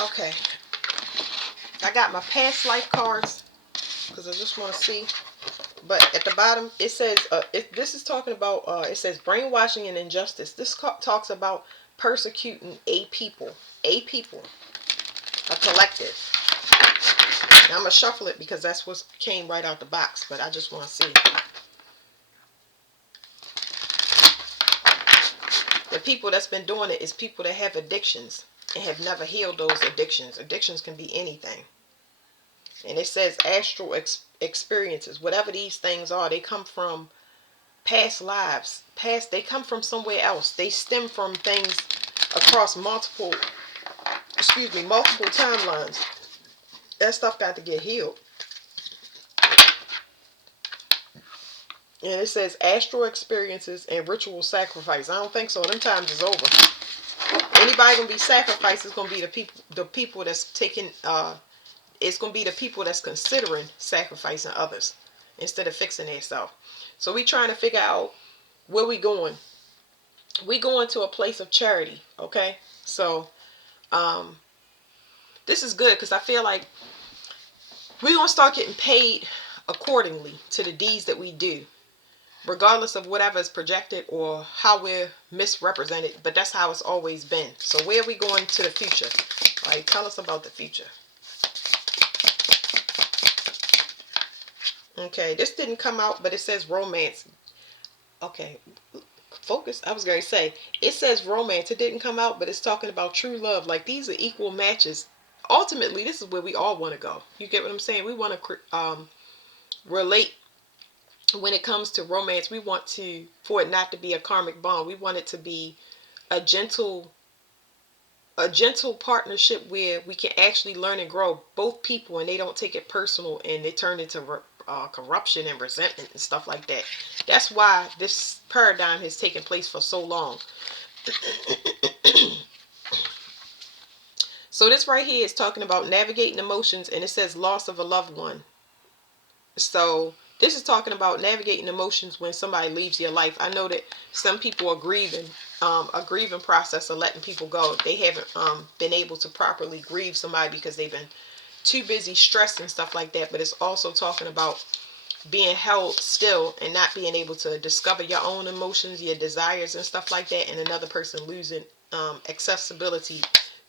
Okay, I got my past life cards because I just want to see. But at the bottom, it says, this is talking about, it says brainwashing and injustice. This talks about persecuting a people, a collective. Now I'm going to shuffle it because that's what came right out the box, but I just want to see. The people that's been doing it is people that have addictions and have never healed those addictions. Addictions can be anything. And it says astral experiences. Whatever these things are, they come from past lives. They come from somewhere else. They stem from things across multiple timelines. That stuff got to get healed. And it says astral experiences and ritual sacrifice. I don't think so. Them times is over. Anybody gonna be sacrificed is gonna be the people that's taking. It's gonna be the people that's considering sacrificing others instead of fixing themselves. So we trying to figure out where we going. We going to a place of charity. Okay. So this is good because I feel like we're gonna start getting paid accordingly to the deeds that we do, regardless of whatever is projected or how we're misrepresented. But that's how it's always been. So where are we going to the future? All right, tell us about the future. Okay, this didn't come out, but it says romance. Okay, focus. I was going to say, it says romance. It didn't come out, but it's talking about true love. Like, these are equal matches. Ultimately, this is where we all want to go. You get what I'm saying? We want to relate. When it comes to romance, we want for it not to be a karmic bond. We want it to be a gentle partnership where we can actually learn and grow, both people, and they don't take it personal and they turn into corruption and resentment and stuff like that. That's why this paradigm has taken place for so long. So this right here is talking about navigating emotions, and it says loss of a loved one. So this is talking about navigating emotions when somebody leaves your life. I know that some people are grieving, a grieving process of letting people go. They haven't been able to properly grieve somebody because they've been too busy stressed and stuff like that. But it's also talking about being held still and not being able to discover your own emotions, your desires and stuff like that, and another person losing accessibility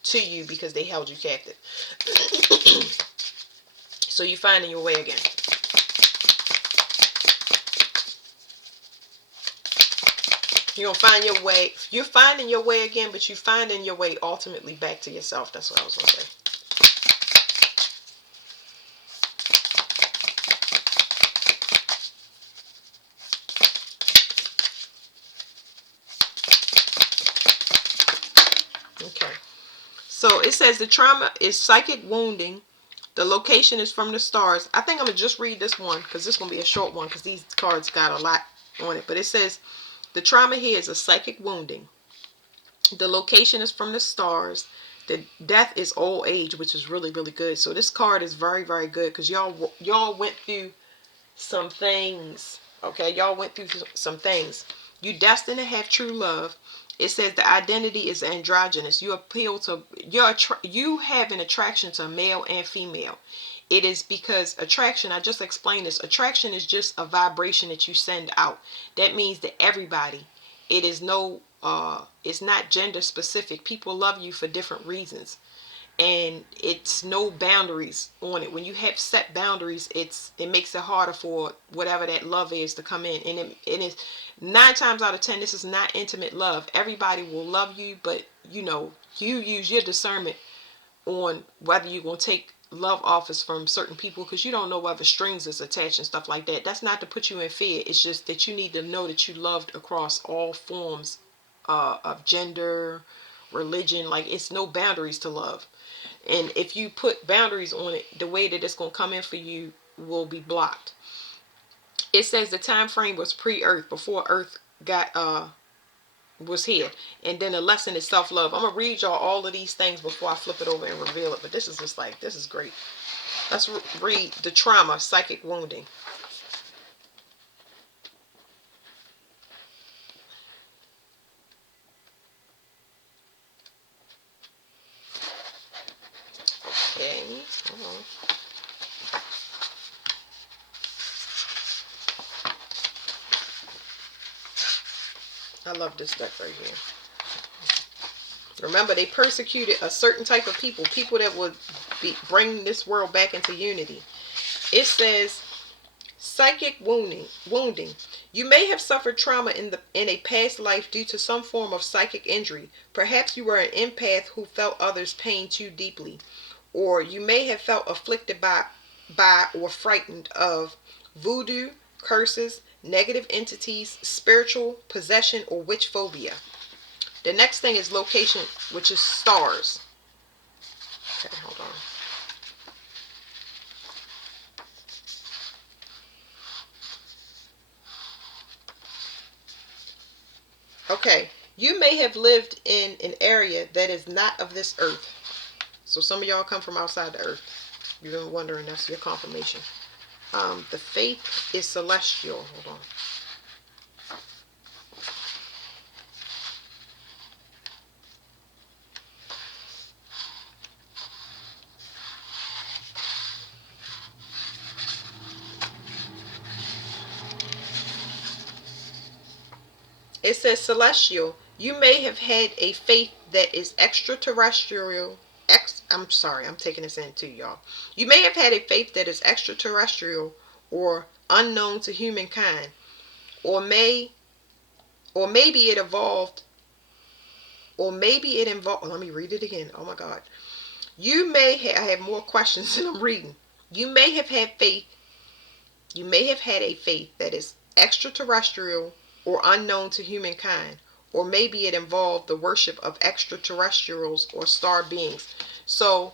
to you because they held you captive. So you're finding your way again. You're gonna find your way. You're finding your way again, but you're finding your way ultimately back to yourself. That's what I was gonna say. Okay. So it says the trauma is psychic wounding. The location is from the stars. I think I'm gonna just read this one because this is gonna be a short one because these cards got a lot on it. But it says the trauma here is a psychic wounding. The location is from the stars. The death is old age, which is really, really good. So this card is very, very good because y'all went through some things. Okay, y'all went through some things. You destined to have true love. It says the identity is androgynous. You appeal to you have an attraction to male and female. It is because attraction, I just explained this. Attraction is just a vibration that you send out. That means that everybody, it is no it's not gender specific. People love you for different reasons. And it's no boundaries on it. When you have set boundaries, it makes it harder for whatever that love is to come in. And it is 9 times out of 10, this is not intimate love. Everybody will love you, but you use your discernment on whether you're going to take love offers from certain people because you don't know whether strings is attached and stuff like that. That's not to put you in fear. It's just that you need to know that you loved across all forms of gender, religion. Like, it's no boundaries to love. And if you put boundaries on it, the way that it's going to come in for you will be blocked. It says the time frame was pre-earth, before earth got was here. And then the lesson is self-love. I'm going to read y'all all of these things before I flip it over and reveal it. But this is just like, this is great. Let's read the trauma, psychic wounding. Okay. Hold on. I love this deck right here. Remember, they persecuted a certain type of people, people that would bring this world back into unity. It says, psychic wounding. You may have suffered trauma in a past life due to some form of psychic injury. Perhaps you were an empath who felt others' pain too deeply. Or you may have felt afflicted by or frightened of voodoo, curses, negative entities, spiritual possession, or witch phobia. The next thing is location, which is stars. Okay, hold on. Okay, you may have lived in an area that is not of this earth. So some of y'all come from outside the earth. You've been wondering, that's your confirmation. The faith is celestial. Hold on. It says celestial. You may have had a faith that is extraterrestrial. I'm sorry, I'm taking this in too, y'all. You may have had a faith that is extraterrestrial or unknown to humankind, or maybe it evolved, or maybe it involved. Let me read it again. Oh my God. I have more questions than I'm reading. You may have had faith. You may have had a faith that is extraterrestrial or unknown to humankind, or maybe it involved the worship of extraterrestrials or star beings. So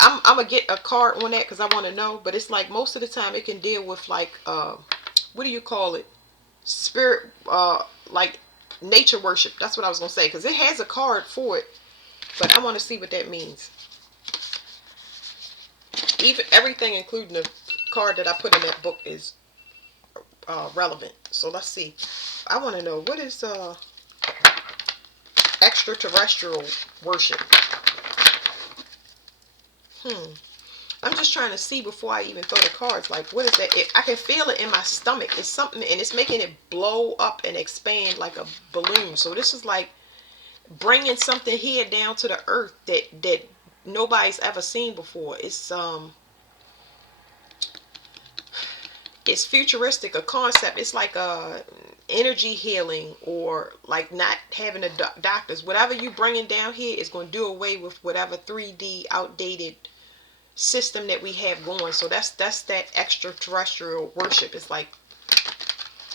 I'm gonna get a card on that because I want to know. But it's like most of the time it can deal with like what do you call it? Spirit, like nature worship. That's what I was gonna say, because it has a card for it. But I want to see what that means. Even everything, including the card that I put in that book, is relevant. So let's see. I want to know, what is extraterrestrial worship? I'm just trying to see before I even throw the cards. Like, what is that? I can feel it in my stomach. It's something, and it's making it blow up and expand like a balloon. So this is like bringing something here down to the earth that nobody's ever seen before. It's futuristic, a concept. It's like energy healing, or like not having the doctors. Whatever you bringing down here is going to do away with whatever 3D outdated system that we have going. So that's that extraterrestrial worship. It's like,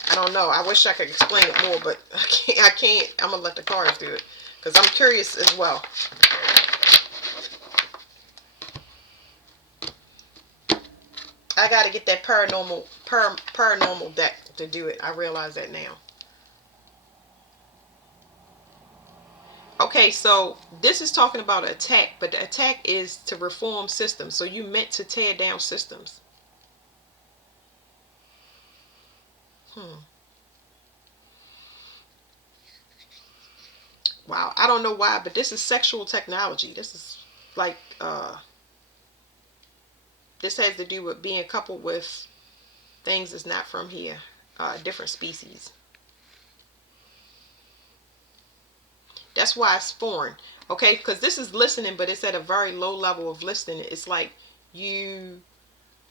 I don't know. I wish I could explain it more, but I can't. I'm gonna let the cards do it because I'm curious as well. I got to get that paranormal deck to do it. I realize that now. Okay, so this is talking about an attack, but the attack is to reform systems. So you meant to tear down systems. Wow, I don't know why, but this is sexual technology. This is like this has to do with being coupled with things that's not from here, different species. That's why it's foreign. Okay, because this is listening, but it's at a very low level of listening. It's like you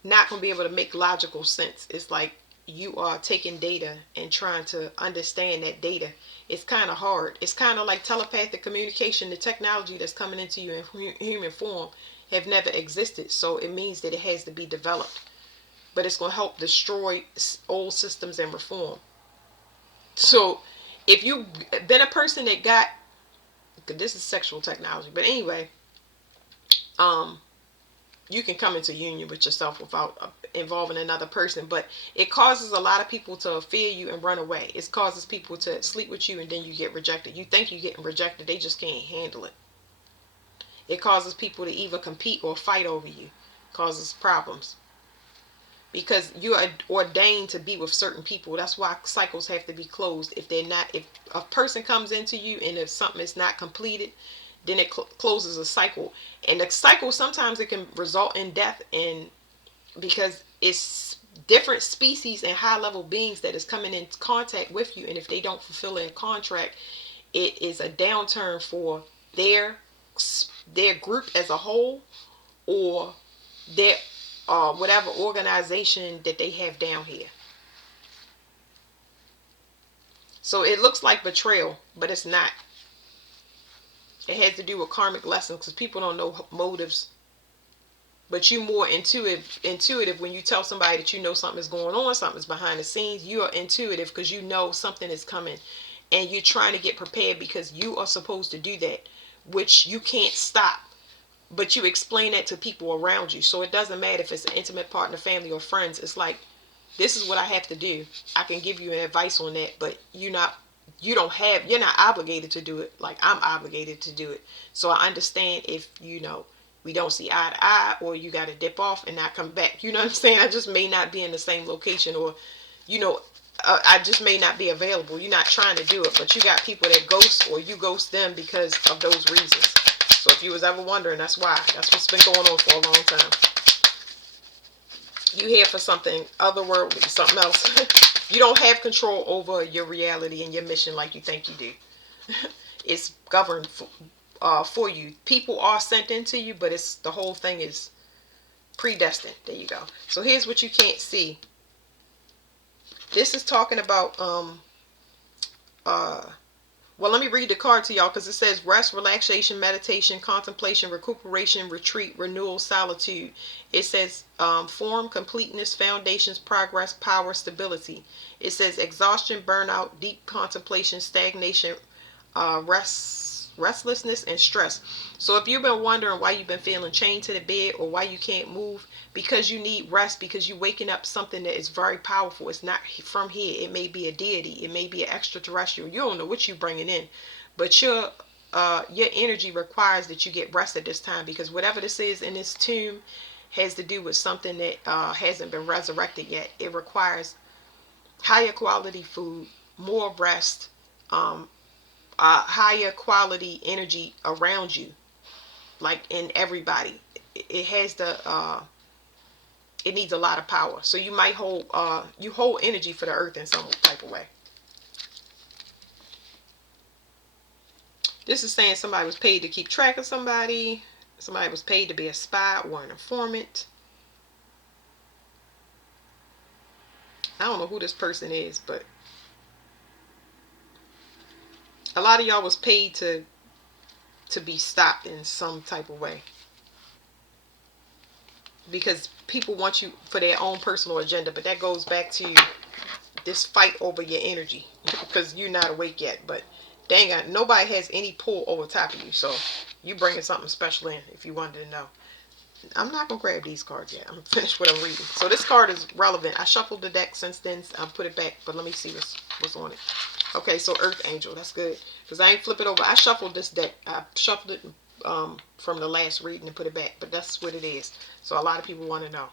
not going to be able to make logical sense. It's like you are taking data and trying to understand that data. It's kind of hard. It's kind of like telepathic communication. The technology that's coming into you in human form have never existed. So it means that it has to be developed. But it's going to help destroy old systems and reform. So if you've been a person that got, this is sexual technology, but anyway, you can come into union with yourself without involving another person, but it causes a lot of people to fear you and run away. It causes people to sleep with you and then you get rejected. You think you're getting rejected, they just can't handle it. It causes people to either compete or fight over you. It causes problems. Because you are ordained to be with certain people. That's why cycles have to be closed. If a person comes into you and if something is not completed, then it closes a cycle. And the cycle, sometimes it can result in death, and because it's different species and high level beings that is coming in contact with you, and if they don't fulfill their contract, it is a downturn for their their group as a whole, or their whatever organization that they have down here. So it looks like betrayal, but it's not. It has to do with karmic lessons, because people don't know motives. But you more intuitive when you tell somebody that you know something is going on, something's behind the scenes. You are intuitive because you know something is coming, and you're trying to get prepared because you are supposed to do that, which you can't stop. But you explain that to people around you. So it doesn't matter if it's an intimate partner, family, or friends. It's like, this is what I have to do. I can give you an advice on that, but you're not obligated to do it like I'm obligated to do it. So I understand if, we don't see eye to eye, or you got to dip off and not come back. You know what I'm saying? I just may not be in the same location, or, I just may not be available. You're not trying to do it, but you got people that ghost, or you ghost them because of those reasons. So if you was ever wondering, that's why. That's what's been going on for a long time. You here for something otherworldly, something else. You don't have control over your reality and your mission like you think you do. It's governed for you. People are sent into you, but it's the whole thing is predestined. There you go. So here's what you can't see. This is talking about well, let me read the card to y'all, because it says rest, relaxation, meditation, contemplation, recuperation, retreat, renewal, solitude. It says form, completeness, foundations, progress, power, stability. It says exhaustion, burnout, deep contemplation, stagnation, restlessness, and stress. So if you've been wondering why you've been feeling chained to the bed, or why you can't move, because you need rest, because you're waking up something that is very powerful. It's not from here. It may be a deity. It may be an extraterrestrial. You don't know what you're bringing in, but your energy requires that you get rest at this time, because whatever this is in this tomb has to do with something that hasn't been resurrected yet. It requires higher quality food, more rest, higher quality energy around you, like in everybody. It has the it needs a lot of power. So you might hold energy for the earth in some type of way. This is saying somebody was paid to keep track of somebody. Somebody was paid to be a spy or an informant. I don't know who this person is, but a lot of y'all was paid to be stopped in some type of way, because people want you for their own personal agenda. But that goes back to this fight over your energy, because you're not awake yet. But dang it, nobody has any pull over top of you, so you bringing something special in if you wanted to know. I'm not gonna grab these cards yet. I'm finished what I'm reading. So this card is relevant. I shuffled the deck since then. I put it back, but let me see what's on it. Okay, so Earth Angel. That's good, because I ain't flip it over. I shuffled this deck. I shuffled it from the last reading and put it back, but that's what it is. So a lot of people want to know.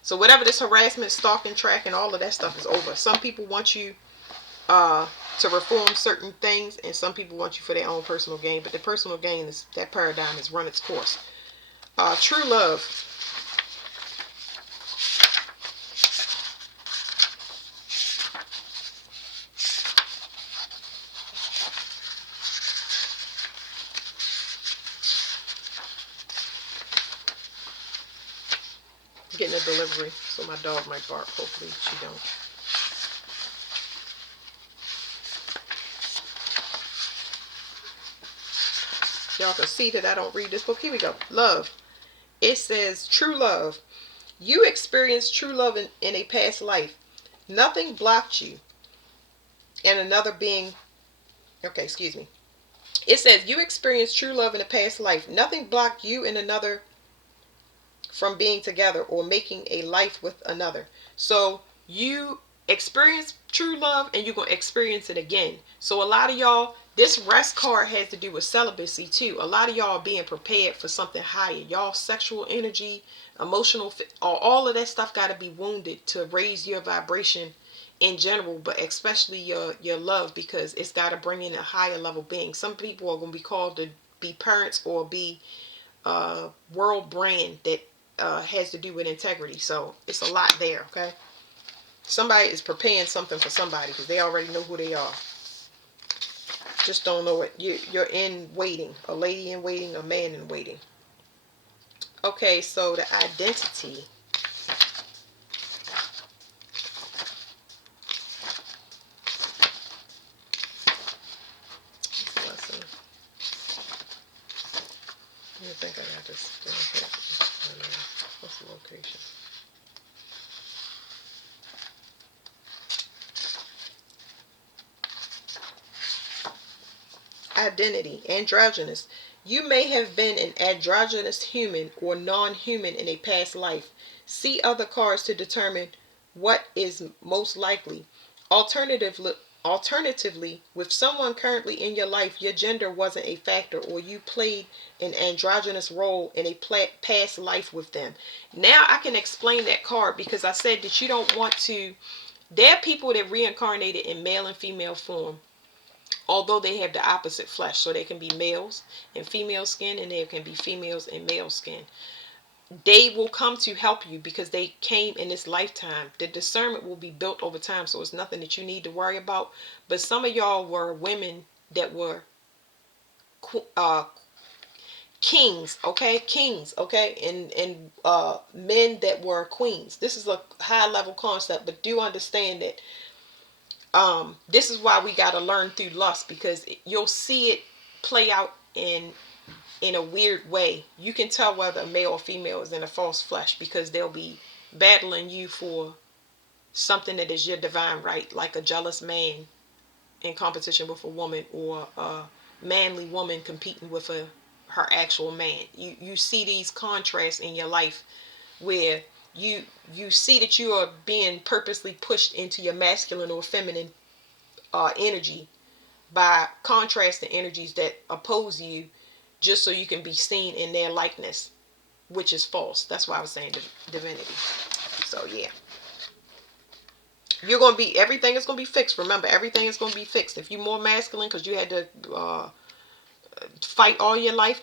So whatever this harassment, stalking, tracking, all of that stuff is over. Some people want you to reform certain things, and some people want you for their own personal gain. But the personal gain is, that paradigm has run its course. True love. Getting a delivery, so my dog might bark. Hopefully she don't. Y'all can see that I don't read this book. Here we go. Love. It says true love. You experienced true love in a past life. Nothing blocked you and another being. Okay, excuse me. It says you experienced true love in a past life. Nothing blocked you and another from being together or making a life with another. So you experience true love, and you're going to experience it again. So a lot of y'all, this rest card has to do with celibacy too. A lot of y'all are being prepared for something higher. Y'all sexual energy, emotional, all of that stuff got to be wounded to raise your vibration in general, but especially your love, because it's got to bring in a higher level being. Some people are going to be called to be parents or be world brand that has to do with integrity. So it's a lot there, okay? Somebody is preparing something for somebody because they already know who they are. Just don't know it. You're in waiting. A lady in waiting, a man in waiting. Okay, so the identity. Lesson. I think I got this. What's the location? Identity. Androgynous. You may have been an androgynous human or non-human in a past life. See other cards to determine what is most likely. Alternatively, with someone currently in your life, your gender wasn't a factor, or you played an androgynous role in a past life with them. Now I can explain that card because I said that you don't want to. There are people that reincarnated in male and female form, although they have the opposite flesh. So they can be males in female skin and they can be females in male skin. They will come to help you because they came in this lifetime. The discernment will be built over time, so it's nothing that you need to worry about. But some of y'all were women that were kings, okay? Kings, okay? And men that were queens. This is a high level concept, but do understand that this is why we got to learn through lust, because you'll see it play out in a weird way. You can tell whether a male or female is in a false flesh because they'll be battling you for something that is your divine right, like a jealous man in competition with a woman, or a manly woman competing with her actual man. You see these contrasts in your life where you see that you are being purposely pushed into your masculine or feminine energy by contrasting energies that oppose you, just so you can be seen in their likeness, which is false. That's why I was saying divinity. So yeah, you're gonna be, everything is gonna be fixed. Remember, everything is gonna be fixed. If you're more masculine because you had to fight all your life,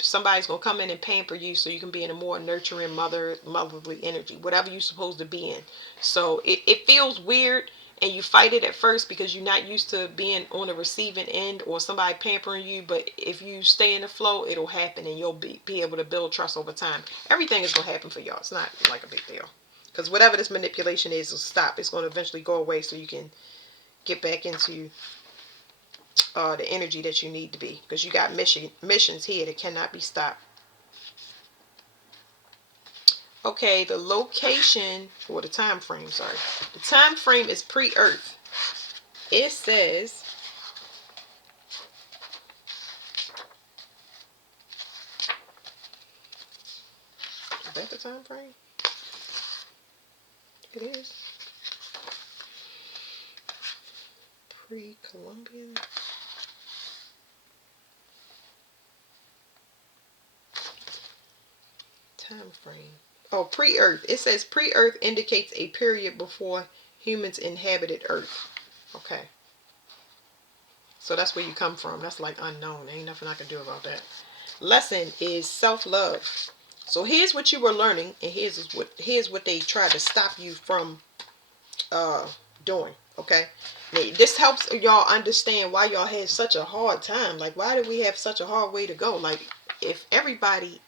somebody's gonna come in and pamper you so you can be in a more nurturing motherly energy, whatever you're supposed to be in. So it feels weird, and you fight it at first because you're not used to being on the receiving end or somebody pampering you. But if you stay in the flow, it'll happen, and you'll be able to build trust over time. Everything is gonna happen for y'all. It's not like a big deal, because whatever this manipulation is will stop. It's gonna eventually go away so you can get back into the energy that you need to be, because you got missions here that cannot be stopped. Okay, the location, or the time frame, sorry. The time frame is pre-Earth. It says, is that the time frame? It is. Pre-Columbian. Time frame. Oh, pre-Earth. It says pre-Earth indicates a period before humans inhabited Earth. Okay. So that's where you come from. That's like unknown. Ain't nothing I can do about that. Lesson is self-love. So here's what you were learning, and here's what they tried to stop you from doing. Okay. Now, this helps y'all understand why y'all had such a hard time. Like, why did we have such a hard way to go? Like, if everybody,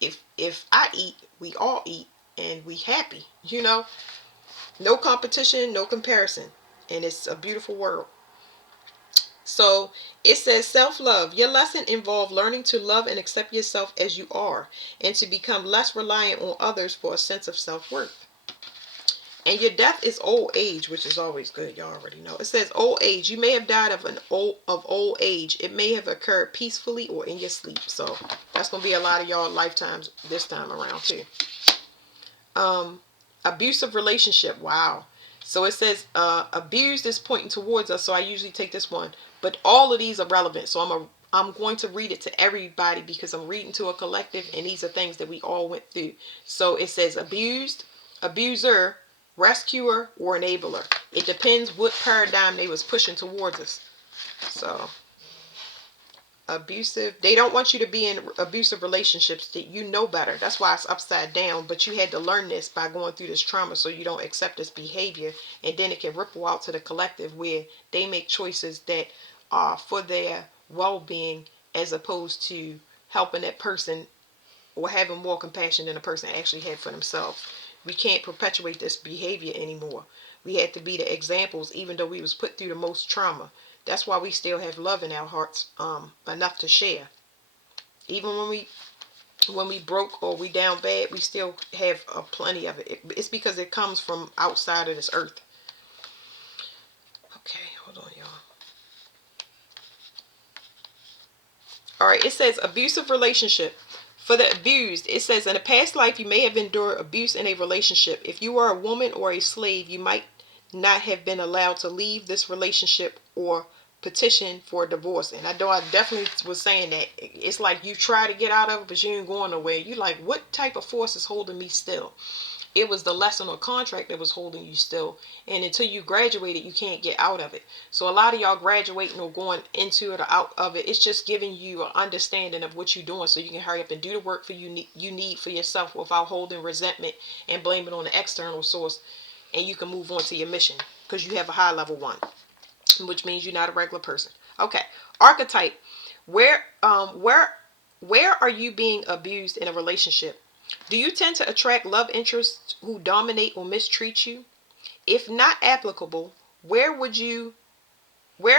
if I eat, we all eat, and we happy. No competition, no comparison, and it's a beautiful world. So it says self-love. Your lesson involved learning to love and accept yourself as you are, and to become less reliant on others for a sense of self-worth. And your death is old age, which is always good. Y'all already know. It says old age. You may have died of old age. It may have occurred peacefully or in your sleep. So that's gonna be a lot of y'all lifetimes this time around too. Abusive relationship. Wow. So it says abused is pointing towards us. So I usually take this one, but all of these are relevant. So I'm going to read it to everybody because I'm reading to a collective, and these are things that we all went through. So it says abused, abuser, rescuer, or enabler. It depends what paradigm they was pushing towards us. So abusive. They don't want you to be in abusive relationships. That you know better. That's why it's upside down. But you had to learn this by going through this trauma, so you don't accept this behavior, and then it can ripple out to the collective where they make choices that are for their well-being, as opposed to helping that person or having more compassion than a person actually had for themselves. We can't perpetuate this behavior anymore. We had to be the examples, even though we was put through the most trauma. That's why we still have love in our hearts, enough to share. Even when we broke or we down bad, we still have plenty of it. It's because it comes from outside of this earth. Okay, hold on, y'all. All right, it says abusive relationship. For the abused, it says in a past life you may have endured abuse in a relationship. If you are a woman or a slave, you might not have been allowed to leave this relationship or petition for divorce. And I know I definitely was saying that. It's like you try to get out of it, but you ain't going nowhere. You like, what type of force is holding me still? It was the lesson or contract that was holding you still, and until you graduated, you can't get out of it. So a lot of y'all graduating or going into it or out of it, it's just giving you an understanding of what you're doing, so you can hurry up and do the work for you need for yourself without holding resentment and blaming on the external source, and you can move on to your mission because you have a high level one, which means you're not a regular person. Okay, archetype. Where are you being abused in a relationship? Do you tend to attract love interests who dominate or mistreat you? If not applicable, where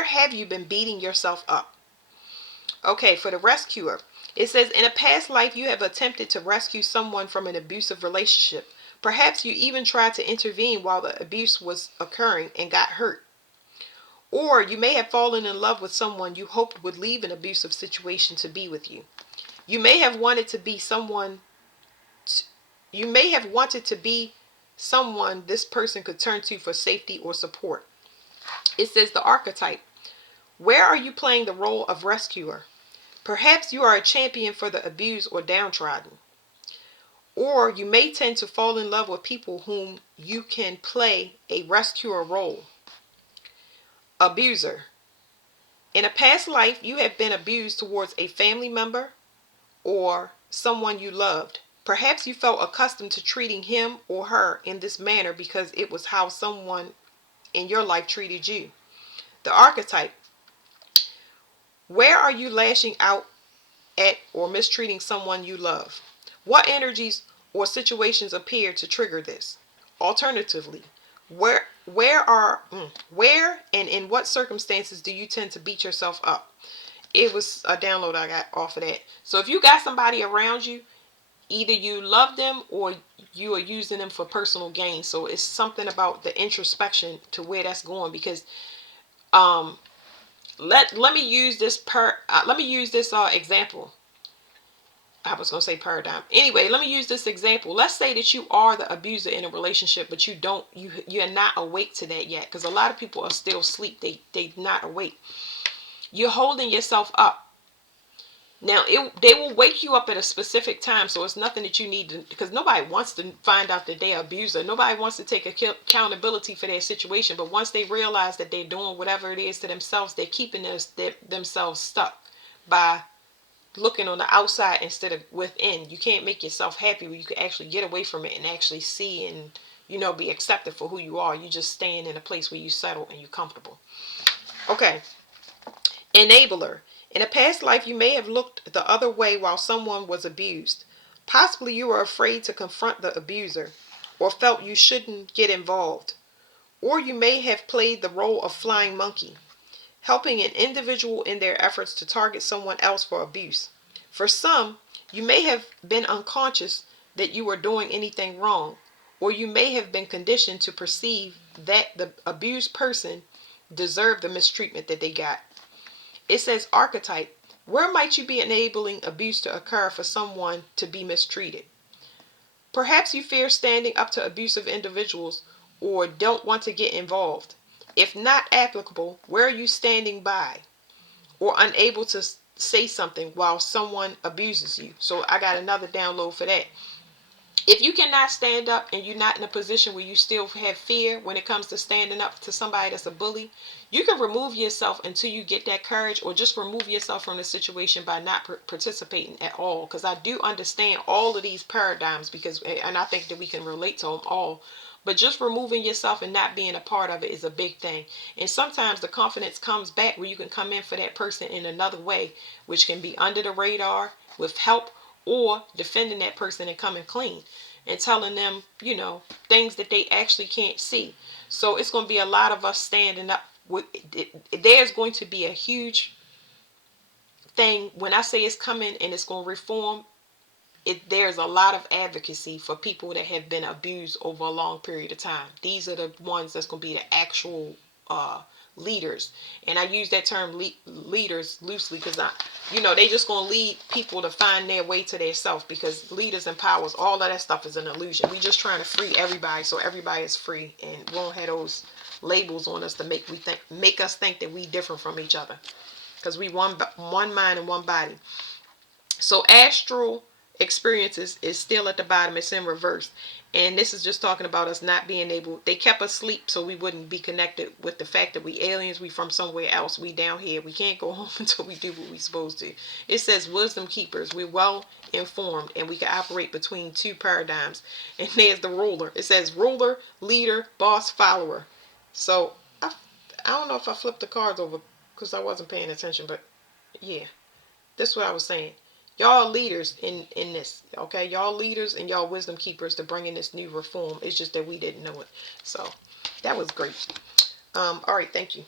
have you been beating yourself up? Okay, for the rescuer, it says in a past life you have attempted to rescue someone from an abusive relationship. Perhaps you even tried to intervene while the abuse was occurring and got hurt. Or you may have fallen in love with someone you hoped would leave an abusive situation to be with you. You may have wanted to be someone You may have wanted to be someone this person could turn to for safety or support. It says the archetype. Where are you playing the role of rescuer? Perhaps you are a champion for the abused or downtrodden. Or you may tend to fall in love with people whom you can play a rescuer role. Abuser. In a past life, you have been abused towards a family member or someone you loved. Perhaps you felt accustomed to treating him or her in this manner because it was how someone in your life treated you. The archetype. Where are you lashing out at or mistreating someone you love? What energies or situations appear to trigger this? Alternatively, where and in what circumstances do you tend to beat yourself up? It was a download I got off of that. So if you got somebody around you, either you love them or you are using them for personal gain. So it's something about the introspection to where that's going, because let me use this example. I was going to say paradigm. Anyway, let me use this example. Let's say that you are the abuser in a relationship, but you're not awake to that yet, because a lot of people are still asleep. They're not awake. You're holding yourself up. Now, they will wake you up at a specific time, so it's nothing that you need to, because nobody wants to find out that they're an abuser. Nobody wants to take accountability for their situation, but once they realize that they're doing whatever it is to themselves, they're keeping themselves stuck by looking on the outside instead of within. You can't make yourself happy where you can actually get away from it and actually see and, be accepted for who you are. You just staying in a place where you settle and you're comfortable. Okay. Enabler. In a past life, you may have looked the other way while someone was abused. Possibly you were afraid to confront the abuser or felt you shouldn't get involved. Or you may have played the role of flying monkey, helping an individual in their efforts to target someone else for abuse. For some, you may have been unconscious that you were doing anything wrong, or you may have been conditioned to perceive that the abused person deserved the mistreatment that they got. It says archetype. Where might you be enabling abuse to occur for someone to be mistreated? Perhaps you fear standing up to abusive individuals or don't want to get involved. If not applicable, where are you standing by or unable to say something while someone abuses you? So I got another download for that. If you cannot stand up and you're not in a position where you still have fear when it comes to standing up to somebody that's a bully, you can remove yourself until you get that courage, or just remove yourself from the situation by not participating at all. Because I do understand all of these paradigms, because, and I think that we can relate to them all. But just removing yourself and not being a part of it is a big thing. And sometimes the confidence comes back where you can come in for that person in another way, which can be under the radar with help, or defending that person and coming clean and telling them, things that they actually can't see. So it's going to be a lot of us standing up. There's going to be a huge thing when I say it's coming and it's going to reform. There's a lot of advocacy for people that have been abused over a long period of time. These are the ones that's going to be the actual leaders, and I use that term leaders loosely because they just going to lead people to find their way to their self, because leaders and powers, all of that stuff is an illusion. We just trying to free everybody so everybody is free and won't have those labels on us to make us think that we different from each other, because we one mind and one body. So astral experiences is still at the bottom. It's in reverse. And this is just talking about us not being able, they kept us asleep so we wouldn't be connected with the fact that we aliens, we from somewhere else, we down here, we can't go home until we do what we supposed to. It says wisdom keepers, we're well informed and we can operate between two paradigms. And there's the ruler. It says ruler, leader, boss, follower. So I don't know if I flipped the cards over because I wasn't paying attention, but yeah, that's what I was saying. Y'all leaders in this, okay? Y'all leaders and y'all wisdom keepers to bring in this new reform. It's just that we didn't know it. So that was great. All right, thank you.